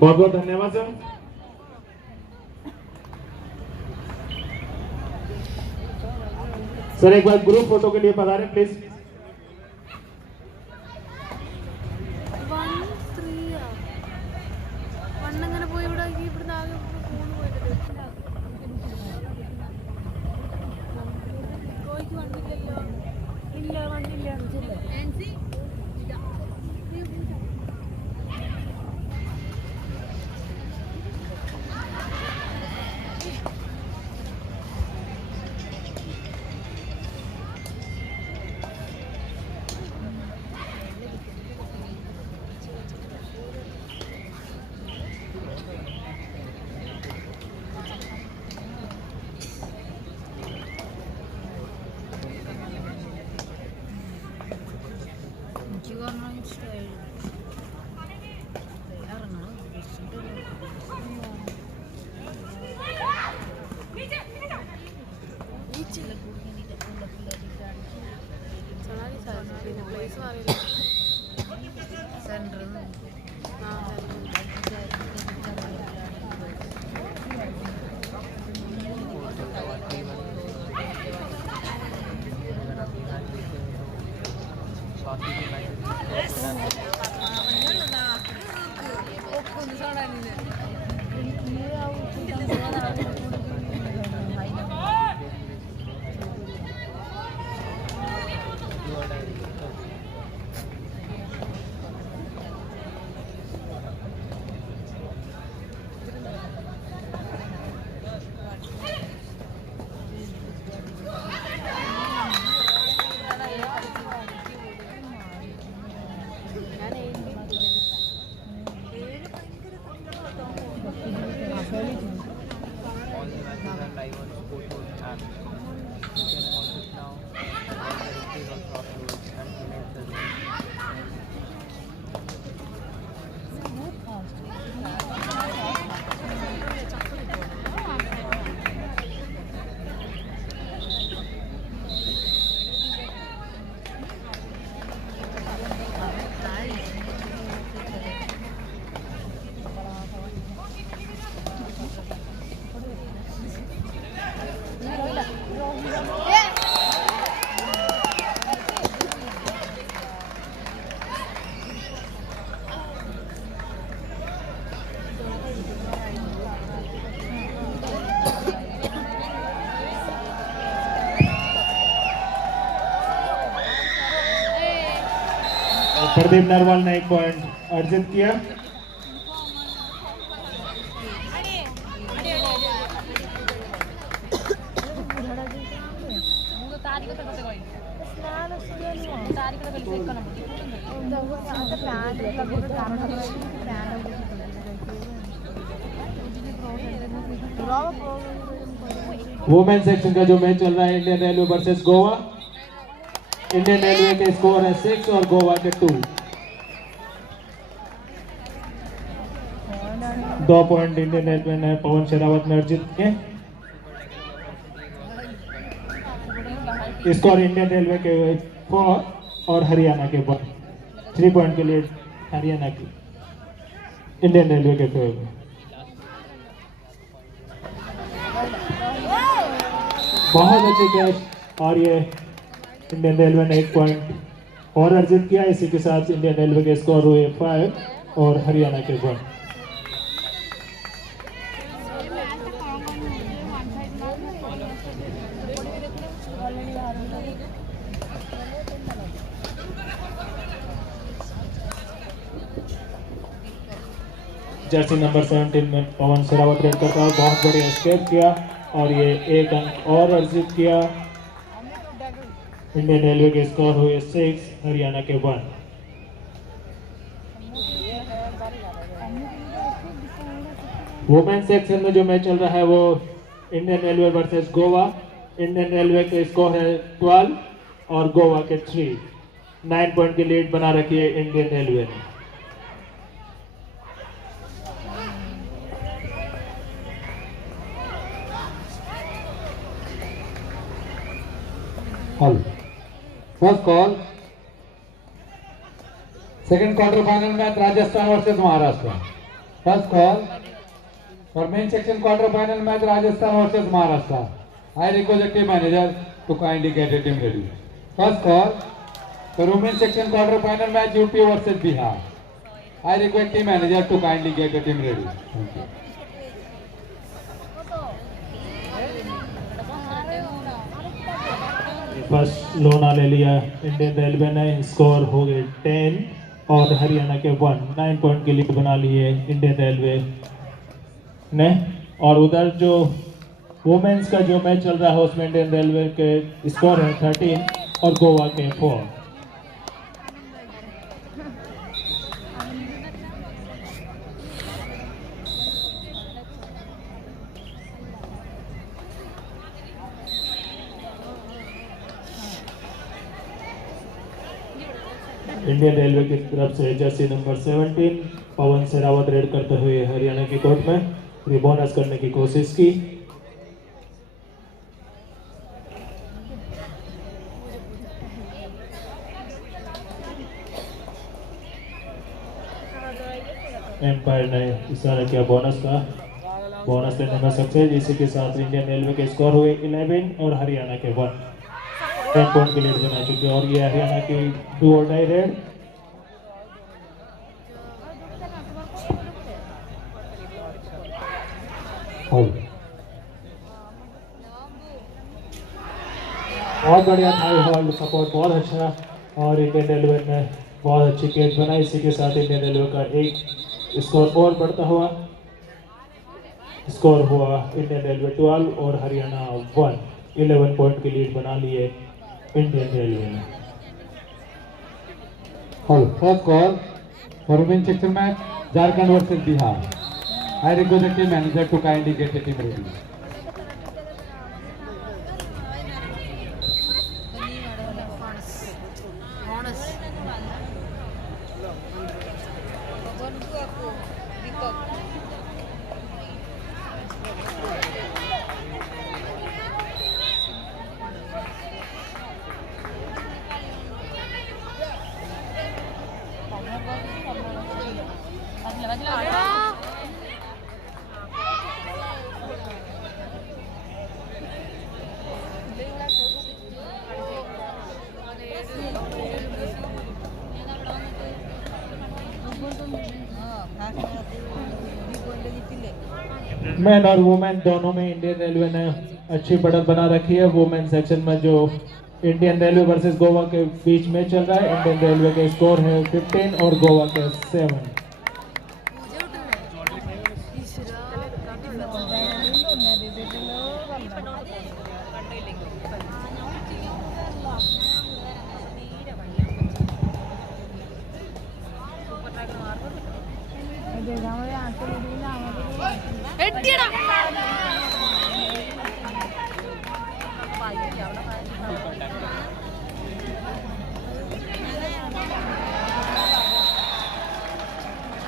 बहुत बहुत धन्यवाद सर। सर एक बार ग्रुप फोटो के लिए पधारें प्लीज। प्रदीप नरवाल ने एक पॉइंट अर्जित किया। वुमेन सेक्शन का जो मैच चल रहा है Indian railway versus Goa, Indian railway के स्कोर है 6 और गोवा के 2। 2 पॉइंट इंडियन रेलवे ने पवन शेरावत ने अर्जित किए। स्कोर इंडियन रेलवे के 4 और हरियाणा के 1। 3 पॉइंट के लिए हरियाणा की इंडियन रेलवे के फेवर में। बहुत अच्छी कैच और ये इंडियन रेलवे ने 1 पॉइंट और अर्जित किया। इसी के साथ इंडियन रेलवे के स्कोर हुए 5 और हरियाणा के 1। जर्सी नंबर 17 में पवन शेरावत रेड करता है, बहुत बढ़िया स्टेप किया और ये 1 अंक और अर्जित किया। इंडियन रेलवे के स्कोर हुए 6, हरियाणा के 1। वुमेन सेक्शन में जो मैच चल रहा है वो Indian railway versus Goa. Indian railway के स्कोर है 12 और गोवा के 3। 9 पॉइंट की लीड बना रखी है इंडियन रेलवे ने। All. First call. Second quarter final match Rajasthan versus Maharashtra. First call for main section quarter final match Rajasthan versus Maharashtra. I request the team manager to kindly get a team ready. First call for women's section quarter final match UP versus Bihar. I request team manager to kindly get a team ready. Thank you. First लोना ले लिया Indian railway ने, score हो गए 10 और हरियाणा के 9 point की lead बना ली है इंडियन रेलवे ने। और उधर जो वुमेन्स का जो मैच चल रहा है उसमें इंडियन रेलवे के स्कोर है 13 और गोवा के 4। इंडियन रेलवे की तरफ से जर्सी नंबर 17 पवन शेरावत रेड करते हुए हरियाणा की कोर्ट में रिबोनस करने की कोशिश की। एम्पायर ने इशारा किया बोनस का, बोनस लेने में सक्सेस। इसी के साथ इंडियन रेलवे के स्कोर हुए 11 और हरियाणा के 10 पॉइंट की लीड बना चुके हैं। और ये हरियाणा की डू और डाई रेड। बहुत बढ़िया था होल्ड सपोर्ट, बहुत अच्छा। और इंडियन रेलवे ने बहुत अच्छी कैच बनाई। इसी के साथ इंडियन रेलवे का एक स्कोर और बढ़ता हुआ स्कोर हुआ इंडियन रेलवे 12 और हरियाणा 11 पॉइंट की लीड बना लिए इंडियन रेलवे ने। First call for women's section match Jharkhand versus Bihar. I request the team manager to kindly get the team ready. Man और वुमेन दोनों में इंडियन रेलवे ने अच्छी बढ़त बना रखी है। वुमेन सेक्शन में जो इंडियन रेलवे वर्सेस गोवा के बीच में चल रहा है, इंडियन रेलवे के स्कोर है 15 और गोवा के 7।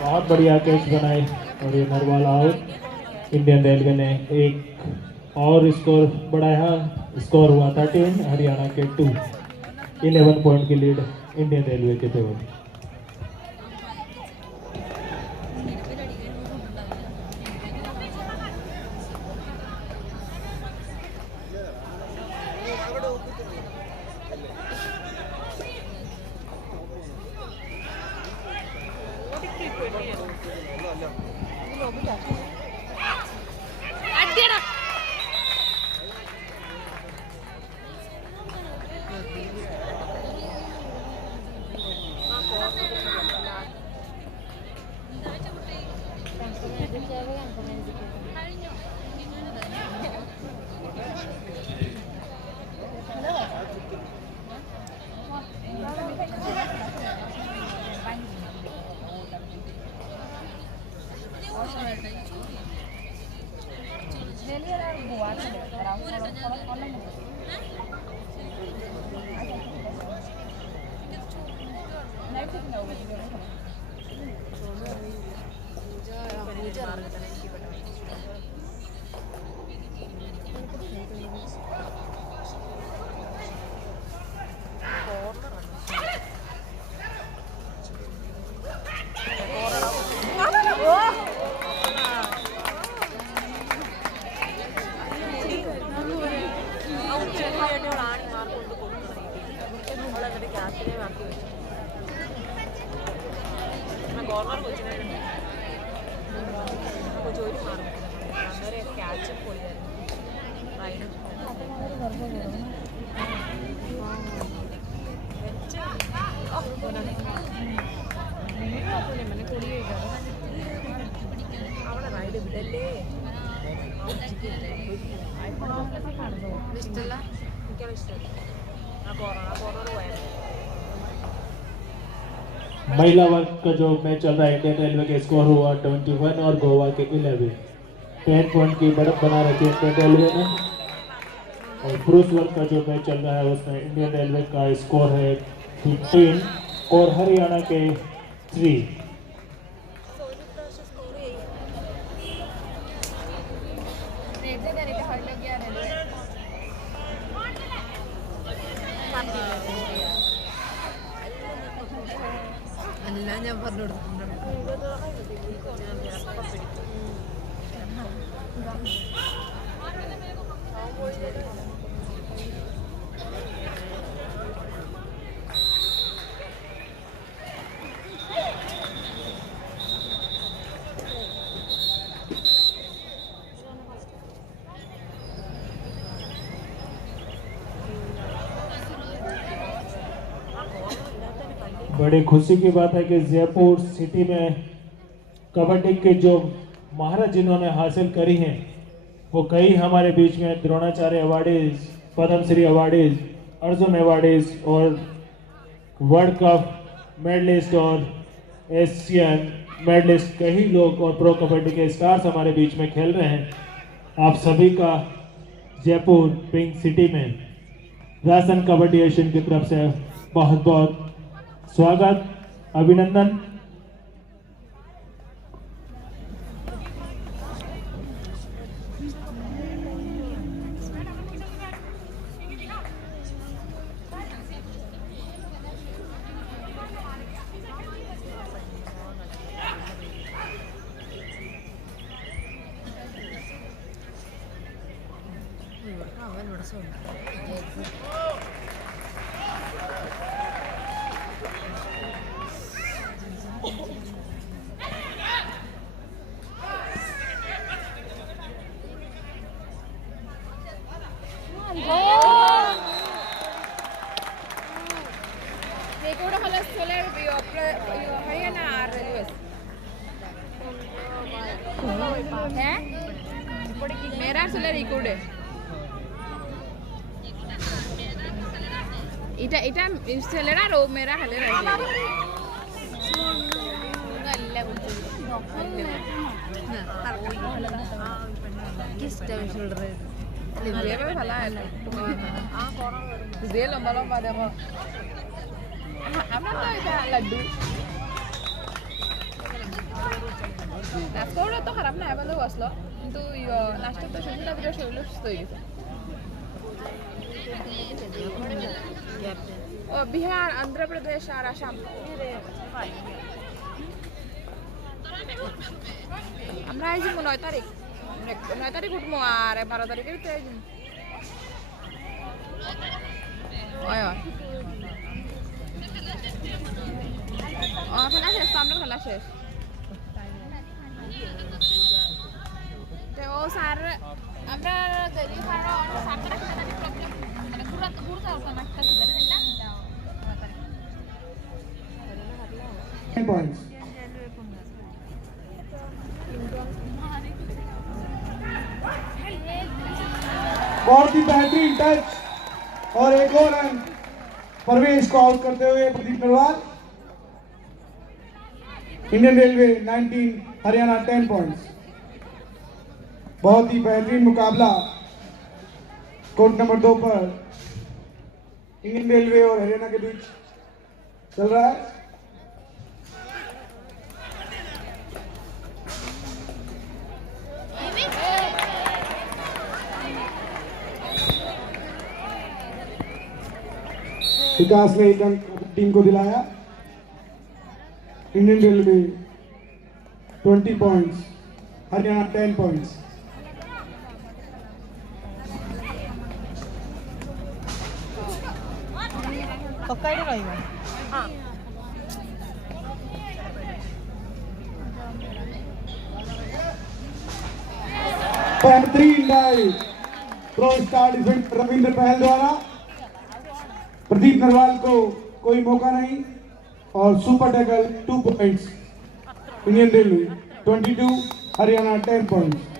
बहुत बढ़िया कैच बनाई और ये नरवाल आउट। इंडियन रेलवे ने एक और स्कोर बढ़ाया, स्कोर हुआ 13, हरियाणा के 2। 11 पॉइंट की लीड इंडियन रेलवे के फेवर। കോർണർ വെച്ചിട്ടുണ്ട് ജോലി മാറും അന്നേരം ക്യാച്ച് പോയായിരുന്നു റൈഡ് അവളെ റൈഡ് വിടല്ലേ ഇഷ്ടമല്ല എനിക്കത് ഇഷ്ടമല്ല ആ കോർണർ പോയായിരുന്നു महिला वर्ग का जो मैच चल रहा है, इंडियन रेलवे के स्कोर हुआ 21 और गोवा के 11। 10 पॉइंट की बढ़त बना रखी है इंडियन रेलवे ने। और पुरुष वर्ग का जो मैच चल रहा है उसमें इंडियन रेलवे का स्कोर है 15 और हरियाणा के 3। എല്ലാം ഞാൻ പറഞ്ഞു കൊടുത്തിട്ടുണ്ട് बड़ी खुशी की बात है कि जयपुर सिटी में कबड्डी के जो महारत जिन्होंने हासिल करी हैं वो कई हमारे बीच में Dronacharya awardees, Padmashri awardees, Arjuna awardees और वर्ल्ड कप मेडलिस्ट और एशियन मेडलिस्ट कई लोग और प्रो कबड्डी के स्टार्स हमारे बीच में खेल रहे हैं। आप सभी का जयपुर पिंक सिटी में राजस्थान कबड्डी एशियन की तरफ से बहुत बहुत स्वागत, अभिनंदन। അവൻ ഇവിടെ Record håller solar Hariana Railways. है? मेरा सोलर रिकॉर्ड है। इटा सेलेरा रो मेरा हलेरा है। किस टाइम चल रहा है ये भी भला है ये लंबा देखो अपना तो इधर लड्डू नाश्ता तो खराब ना है बंदो बसलो किंतु नाश्ता तो शुरू तक जो शुरू तो ही ओ बिहार आंध्र प्रदेश और असम আমরা এই যে 9 তারিখ উঠবো আর 12 তারিখের তো এই যে ওই খেলা শেষ তো আমরা খেলা শেষ তো ও স্যার আমরা দেরি কারণ স্যারটা খেলা প্রবলেম মানে ঘুরতে হবে না একটা সুবিধা নেই না 10 points. बहुत ही बेहतरीन टच और एक और रन परवेश को आउट करते हुए Pradeep Narwal. Indian railway 19, Haryana 10 points. बहुत ही बेहतरीन मुकाबला कोर्ट नंबर 2 पर इंडियन रेलवे और हरियाणा के बीच चल रहा है। विकास ने एक रन टीम को दिलाया। Indian railway 20 points, Haryana 10 points. पकड़ रही हूँ बेहतरीन dive pro star defender Ravindra पहल द्वारा। प्रदीप नरवाल को कोई मौका नहीं और super tackle 2 points Indian railway 22 Haryana 10 points.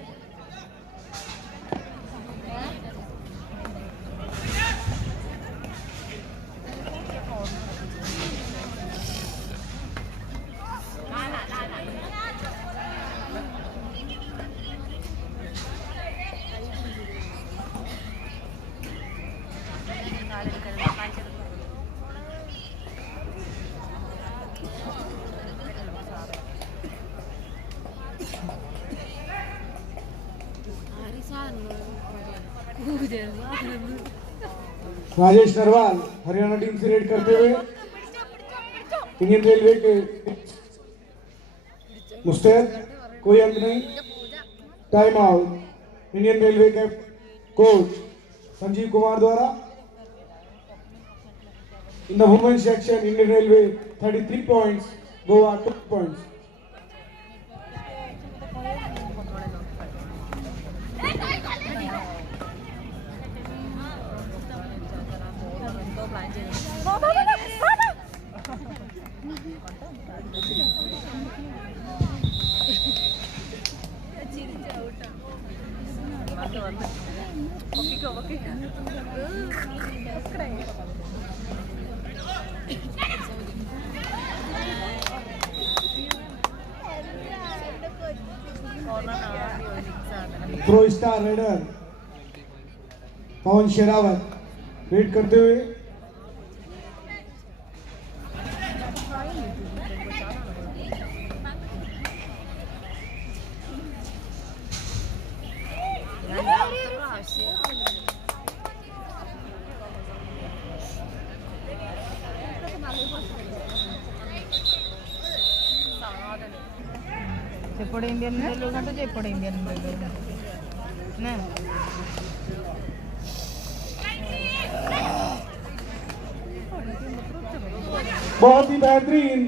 Rajesh Narwal Haryana team से रेड करते हुए इंडियन रेलवे के मुस्तैद, कोई अंक नहीं। टाइम आउट इंडियन रेलवे के कोच संजीव कुमार द्वारा। In the women section Indian railway 33 points, Goa 2 points. Pro star raider Pawan Sehrawat raid करते हुए చెప్పుడు ఇండియన్ రైల్వే కంటే చెప్పుడు ఇండియన్ రైల్వే ना बहुत ही बेहतरीन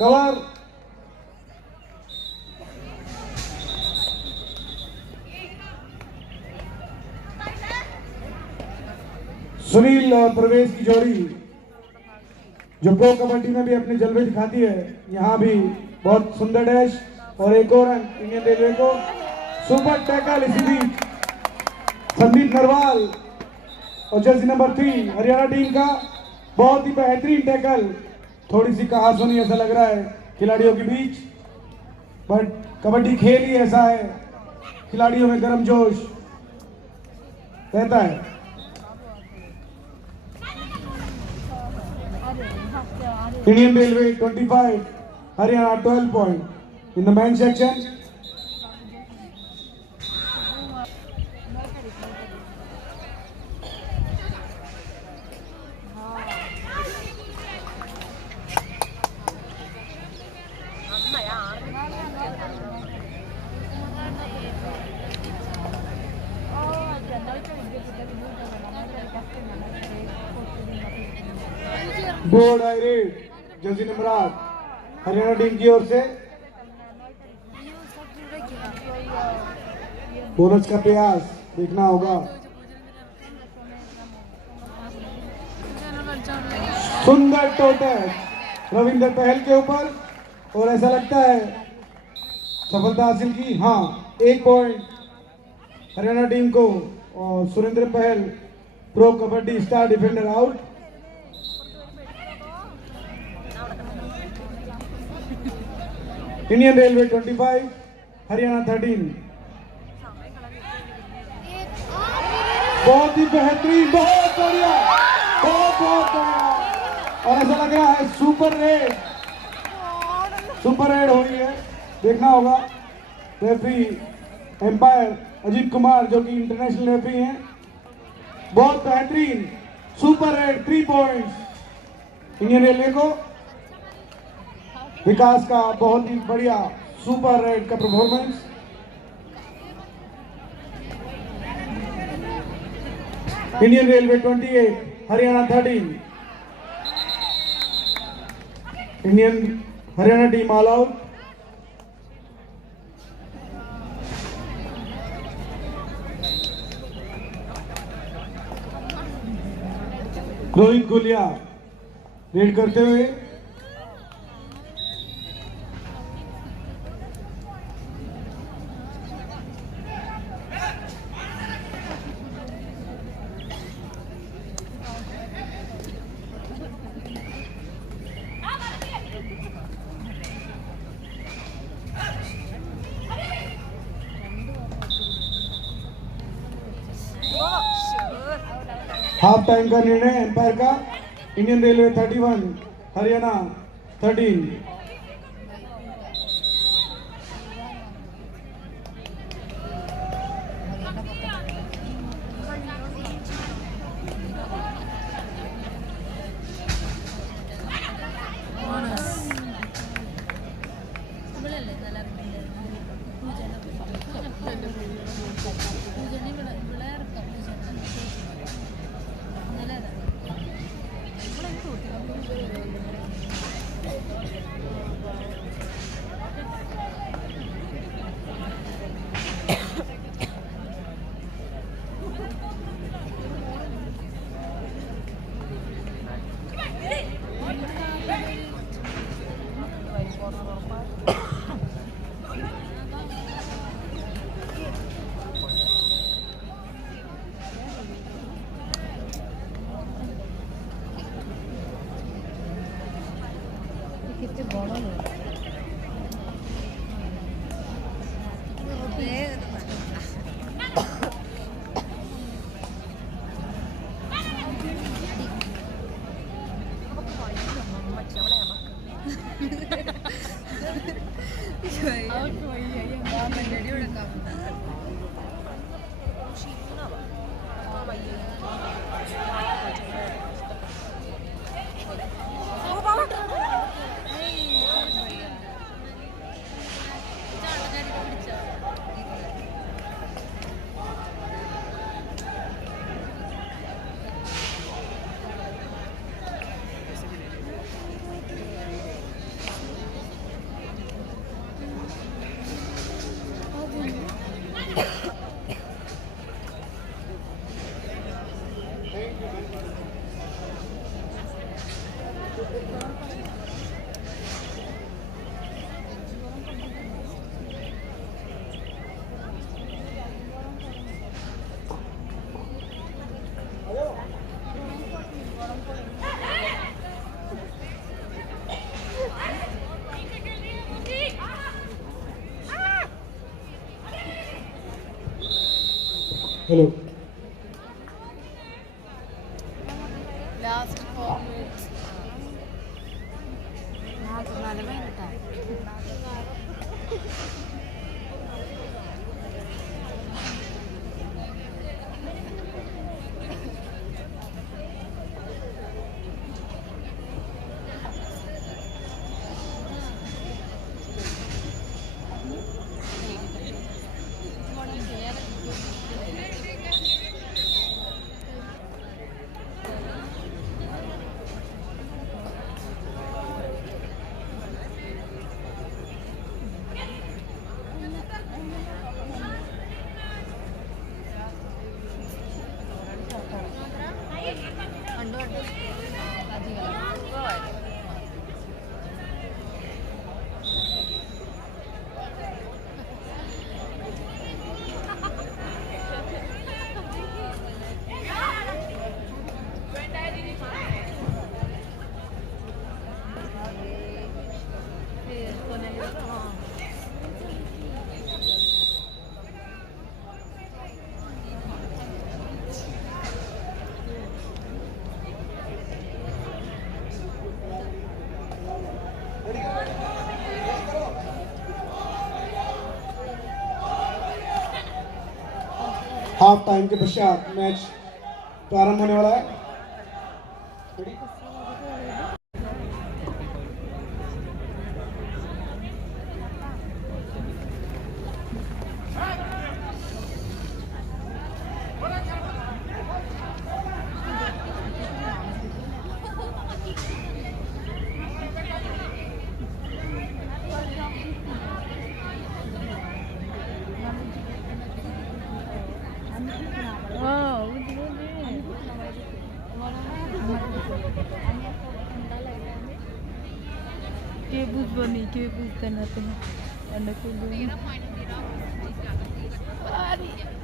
कवर। सुनील और प्रवेश की जोड़ी जो प्रो कबड्डी में भी अपने जलवे दिखाती है, यहाँ भी बहुत सुंदर डैश और एक और अंक इंडियन रेलवे को। सुपर टैकल इसी बीच संदीप नरवाल और जर्सी नंबर 3 हरियाणा टीम का बहुत ही बेहतरीन टैकल। थोड़ी सी कहासुनी ऐसा लग रहा है खिलाड़ियों के बीच, बट कबड्डी खेल ही ऐसा है, खिलाड़ियों में गर्म जोश रहता है। Indian railway 25 Haryana 12 point in the main section. Board I read Jersey number 8 Haryana team की ओर से। बोनस का प्रयास देखना होगा। सुंदर टोटल रविंद्र पहल के ऊपर और ऐसा लगता है सफलता हासिल की। हाँ, 1 पॉइंट हरियाणा टीम को और सुरेंद्र पहल pro kabaddi star defender out. Indian railway 25 Haryana 13। बहुत ही बेहतरीन, बहुत बढ़िया, बहुत बढ़िया और ऐसा लग रहा है सुपर रेड हुई है, देखना होगा। रेफरी एम्पायर अजीत कुमार जो कि इंटरनेशनल रेफरी हैं। बहुत बेहतरीन super red 3 points Indian railway को। विकास का बहुत ही बढ़िया सुपर रेड का performance. Indian railway 28 Haryana 13। Haryana team all out. Rohit Gulia read करते हुए हाफ टाइम का निर्णय एम्पायर का। Indian railway 31 Haryana 13। କେତେ ବଡ଼ हेलो Last 4 minutes. నాకు నలభై ఉంటాయి. हाफ टाइम के पश्चात मैच प्रारंभ होने वाला है। Oh, কে বুঝবো নি, কে বুঝতে না তো। অনেক तेरा पॉइंट तेरा और 20 ज्यादा।